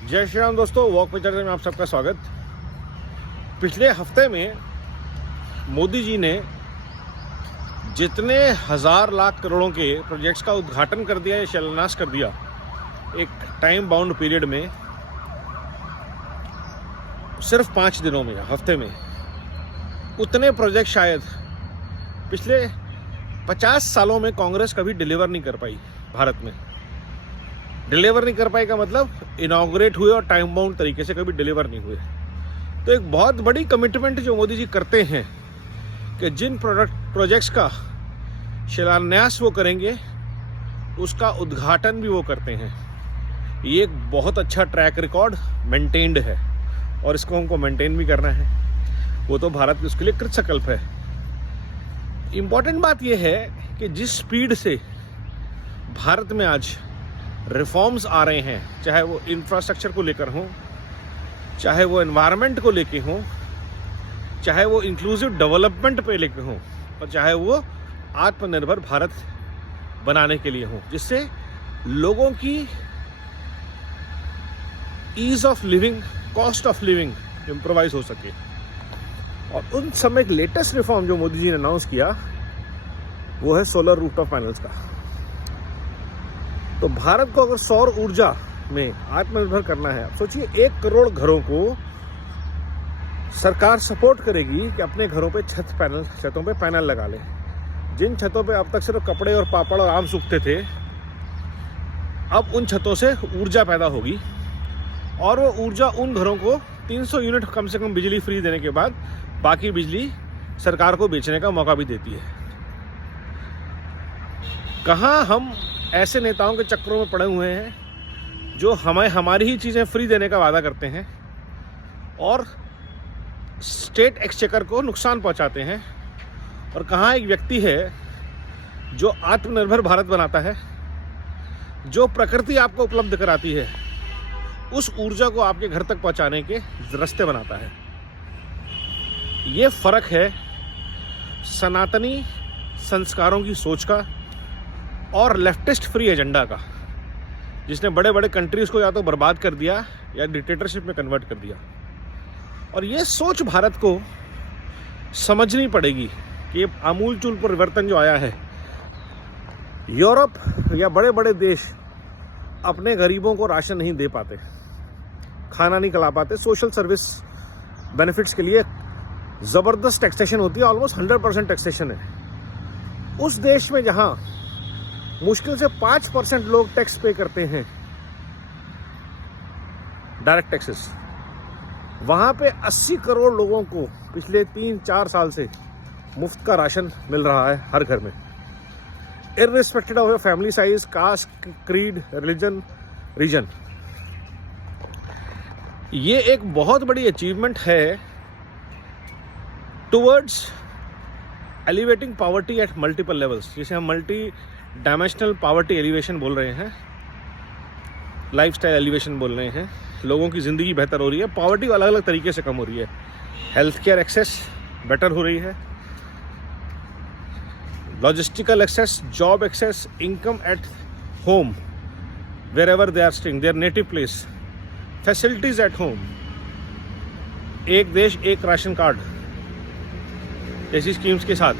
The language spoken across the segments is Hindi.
जय श्री राम दोस्तों, वॉक पे चर्चा में आप सबका स्वागत। पिछले हफ्ते में मोदी जी ने जितने हजार लाख करोड़ों के प्रोजेक्ट्स का उद्घाटन कर दिया या शिलान्यास कर दिया एक टाइम बाउंड पीरियड में, सिर्फ 5 दिनों में, हफ्ते में, उतने प्रोजेक्ट शायद पिछले 50 सालों में कांग्रेस कभी डिलीवर नहीं कर पाई। भारत में डिलीवर नहीं कर पाई का मतलब इनॉग्रेट हुए और टाइम बाउंड तरीके से कभी डिलीवर नहीं हुए। तो एक बहुत बड़ी कमिटमेंट जो मोदी जी करते हैं कि जिन प्रोजेक्ट्स का शिलान्यास वो करेंगे उसका उद्घाटन भी वो करते हैं। ये एक बहुत अच्छा ट्रैक रिकॉर्ड मेंटेन्ड है और इसको हमको मेंटेन भी करना है। वो तो भारत उसके लिए कृत संकल्प है। इम्पॉर्टेंट बात यह है कि जिस स्पीड से भारत में आज रिफॉर्म्स आ रहे हैं, चाहे वो इंफ्रास्ट्रक्चर को लेकर हों, चाहे वो एनवायरनमेंट को लेकर हों, चाहे वो इंक्लूसिव डेवलपमेंट पे लेकर हों, और चाहे वो आत्मनिर्भर भारत बनाने के लिए हों, जिससे लोगों की ease of living, cost of living improvise हो सके। और उन समय एक लेटेस्ट रिफॉर्म जो मोदी जी ने अनाउंस किया वो है सोलर रूफटॉप पैनल्स का। तो भारत को अगर सौर ऊर्जा में आत्मनिर्भर करना है, सोचिए 1 करोड़ घरों को सरकार सपोर्ट करेगी कि अपने घरों पे छतों पे पैनल लगा ले। जिन छतों पे अब तक सिर्फ कपड़े और पापड़ और आम सूखते थे, अब उन छतों से ऊर्जा पैदा होगी और वो ऊर्जा उन घरों को 300 यूनिट कम से कम बिजली फ्री देने के बाद बाकी बिजली सरकार को बेचने का मौका भी देती है। कहाँ हम ऐसे नेताओं के चक्करों में पड़े हुए हैं जो हमारी ही चीज़ें फ्री देने का वादा करते हैं और स्टेट एक्सचेकर को नुकसान पहुंचाते हैं, और कहाँ एक व्यक्ति है जो आत्मनिर्भर भारत बनाता है, जो प्रकृति आपको उपलब्ध कराती है उस ऊर्जा को आपके घर तक पहुंचाने के रास्ते बनाता है। ये फर्क है सनातनी संस्कारों की सोच का और लेफ्टिस्ट फ्री एजेंडा का, जिसने बड़े बड़े कंट्रीज को या तो बर्बाद कर दिया या डिक्टेटरशिप में कन्वर्ट कर दिया। और ये सोच भारत को समझनी पड़ेगी कि ये आमूलचूल परिवर्तन जो आया है। यूरोप या बड़े बड़े देश अपने गरीबों को राशन नहीं दे पाते, खाना नहीं खिला पाते, सोशल सर्विस बेनिफिट्स के लिए ज़बरदस्त टैक्सेशन होती है, ऑलमोस्ट 100% टैक्सेशन है। उस देश में जहां मुश्किल से 5% लोग टैक्स पे करते हैं, डायरेक्ट टैक्सेस, वहां पे 80 करोड़ लोगों को पिछले 3-4 साल से मुफ्त का राशन मिल रहा है हर घर में, irrespective of family size, caste, creed, religion, region. ये एक बहुत बड़ी अचीवमेंट है towards elevating poverty at multiple levels, जिसे हम मल्टी डायमेंशनल पॉवर्टी एलिवेशन बोल रहे हैं, लाइफस्टाइल एलिवेशन बोल रहे हैं। लोगों की ज़िंदगी बेहतर हो रही है, पॉवर्टी अलग अलग तरीके से कम हो रही है, हेल्थ केयर एक्सेस बेटर हो रही है, logistical access, job access, income at home wherever they are staying, their native place, facilities at home, एक देश एक राशन कार्ड ऐसी स्कीम्स के साथ,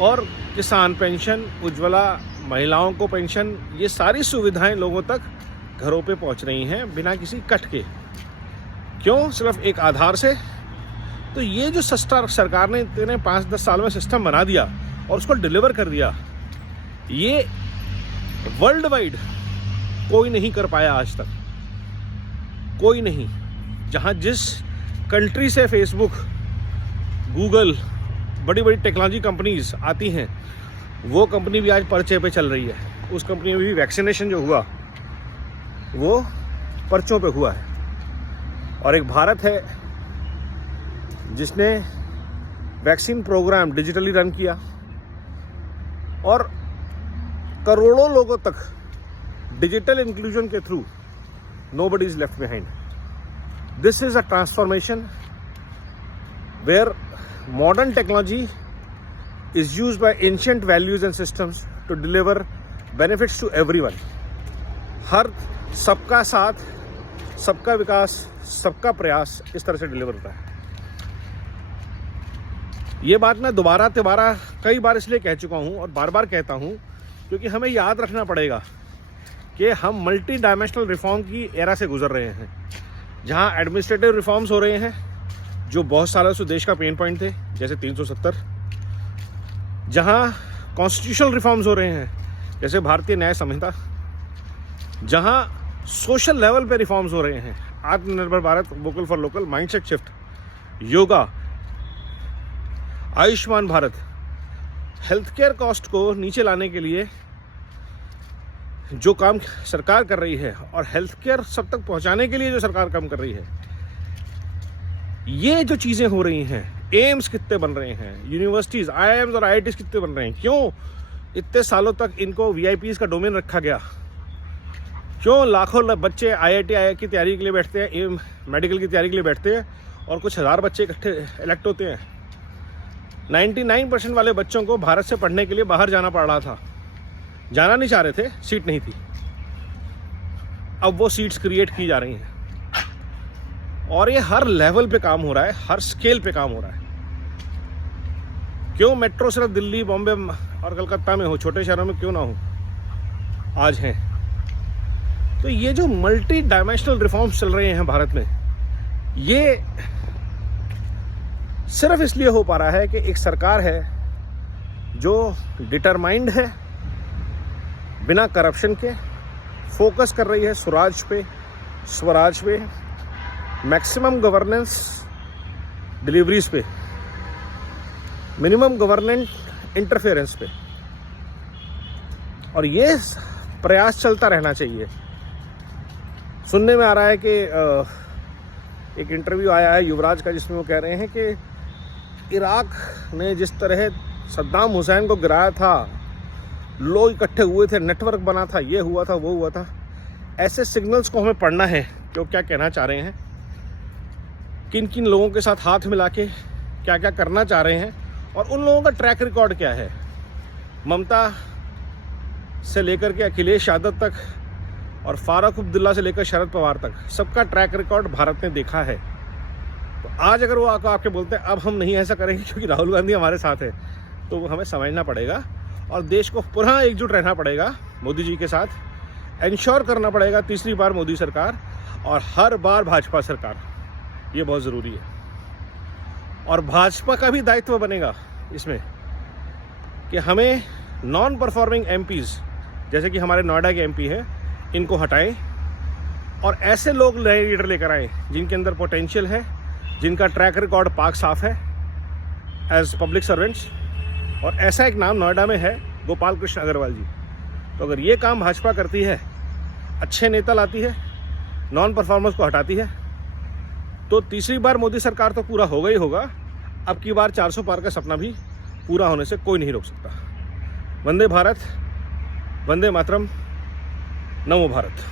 और किसान पेंशन, उज्ज्वला, महिलाओं को पेंशन, ये सारी सुविधाएं लोगों तक घरों पे पहुंच रही हैं बिना किसी कट के। क्यों? सिर्फ एक आधार से। तो ये जो सरकार ने इतने 5-10 साल में सिस्टम बना दिया और उसको डिलीवर कर दिया, ये वर्ल्ड वाइड कोई नहीं कर पाया आज तक, कोई नहीं। जहां जिस कंट्री से फेसबुक, गूगल, बड़ी बड़ी टेक्नोलॉजी कंपनीज आती हैं, वो कंपनी भी आज पर्चे पे चल रही है। उस कंपनी में भी वैक्सीनेशन जो हुआ वो पर्चों पे हुआ है। और एक भारत है जिसने वैक्सीन प्रोग्राम डिजिटली रन किया और करोड़ों लोगों तक डिजिटल इंक्लूजन के through nobody is left behind. This is a transformation where modern technology is used by ancient values and systems to deliver benefits to everyone. हर सबका साथ सबका विकास, सबका प्रयास इस तरह से डिलीवर होता है। ये बात मैं दोबारा कई बार इसलिए कह चुका हूँ और बार बार कहता हूँ क्योंकि हमें याद रखना पड़ेगा कि हम मल्टी डायमेंशनल रिफॉर्म की एरा से गुजर रहे हैं, जहाँ एडमिनिस्ट्रेटिव रिफॉर्म्स हो रहे हैं जो बहुत सालों से देश का पेन पॉइंट थे, जैसे 370, जहाँ कॉन्स्टिट्यूशनल रिफॉर्म्स हो रहे हैं जैसे भारतीय न्याय संहिता, जहाँ सोशल लेवल पे रिफॉर्म्स हो रहे हैं, आत्मनिर्भर Bharat, vocal for local, mindset shift, yoga, Ayushman Bharat, health care cost को नीचे लाने के लिए जो काम सरकार कर रही है और हेल्थ केयर सब तक पहुंचाने के लिए जो सरकार काम कर रही है, ये जो चीज़ें हो रही हैं, एम्स कितने बन रहे हैं, यूनिवर्सिटीज़, आईआईएम्स और आईआईटीज़ कितने बन रहे हैं, क्यों इतने सालों तक इनको वीआईपीज़ का डोमेन रखा गया, क्यों लाखों बच्चे आईआईटी की तैयारी के लिए बैठते हैं, एम मेडिकल की तैयारी के लिए बैठते हैं और कुछ हज़ार बच्चे इकट्ठे इलेक्ट होते हैं। 99% वाले बच्चों को भारत से पढ़ने के लिए बाहर जाना पड़ रहा था, जाना नहीं चाह रहे थे, सीट नहीं थी। अब वो सीट्स क्रिएट की जा रही हैं और ये हर लेवल पे काम हो रहा है, हर स्केल पे काम हो रहा है। क्यों मेट्रो सिर्फ दिल्ली, बॉम्बे और कलकत्ता में हो, छोटे शहरों में क्यों ना हो, आज हैं। तो ये जो मल्टी डायमेंशनल रिफॉर्म्स चल रहे हैं भारत में, ये सिर्फ इसलिए हो पा रहा है कि एक सरकार है जो डिटरमाइंड है, बिना करप्शन के फोकस कर रही है स्वराज पे, मैक्सिमम गवर्नेंस डिलीवरीज पे, मिनिमम गवर्नेंस इंटरफेरेंस पे, और ये प्रयास चलता रहना चाहिए। सुनने में आ रहा है कि एक इंटरव्यू आया है युवराज का जिसमें वो कह रहे हैं कि इराक ने जिस तरह सद्दाम हुसैन को गिराया था, लोग इकट्ठे हुए थे, नेटवर्क बना था, ये हुआ था, वो हुआ था, ऐसे सिग्नल्स को हमें पढ़ना है कि वो क्या कहना चाह रहे हैं, किन किन लोगों के साथ हाथ मिला के क्या क्या करना चाह रहे हैं और उन लोगों का ट्रैक रिकॉर्ड क्या है। ममता से लेकर के अखिलेश यादव तक और फारूक अब्दुल्ला से लेकर शरद पवार तक सबका ट्रैक रिकॉर्ड भारत ने देखा है। तो आज अगर वो आके बोलते हैं अब हम नहीं ऐसा करेंगे क्योंकि राहुल गांधी हमारे साथ है, तो हमें समझना पड़ेगा और देश को पुनः एकजुट रहना पड़ेगा मोदी जी के साथ, इंश्योर करना पड़ेगा तीसरी बार मोदी सरकार और हर बार भाजपा सरकार, ये बहुत ज़रूरी है। और भाजपा का भी दायित्व बनेगा इसमें कि हमें नॉन परफॉर्मिंग एमपीज़, जैसे कि हमारे नोएडा के एमपी हैं, इनको हटाएं और ऐसे लोग नए लीडर लेकर आए जिनके अंदर पोटेंशियल है, जिनका ट्रैक रिकॉर्ड पाक साफ है एज पब्लिक सर्वेंट्स। और ऐसा एक नाम नोएडा में है, गोपाल कृष्ण अग्रवाल जी। तो अगर ये काम भाजपा करती है, अच्छे नेता लाती है, नॉन परफॉर्मर्स को हटाती है, तो तीसरी बार मोदी सरकार तो पूरा होगा ही होगा। अब की बार 400 पार का सपना भी पूरा होने से कोई नहीं रोक सकता। वंदे भारत, वंदे मातरम, नमो भारत।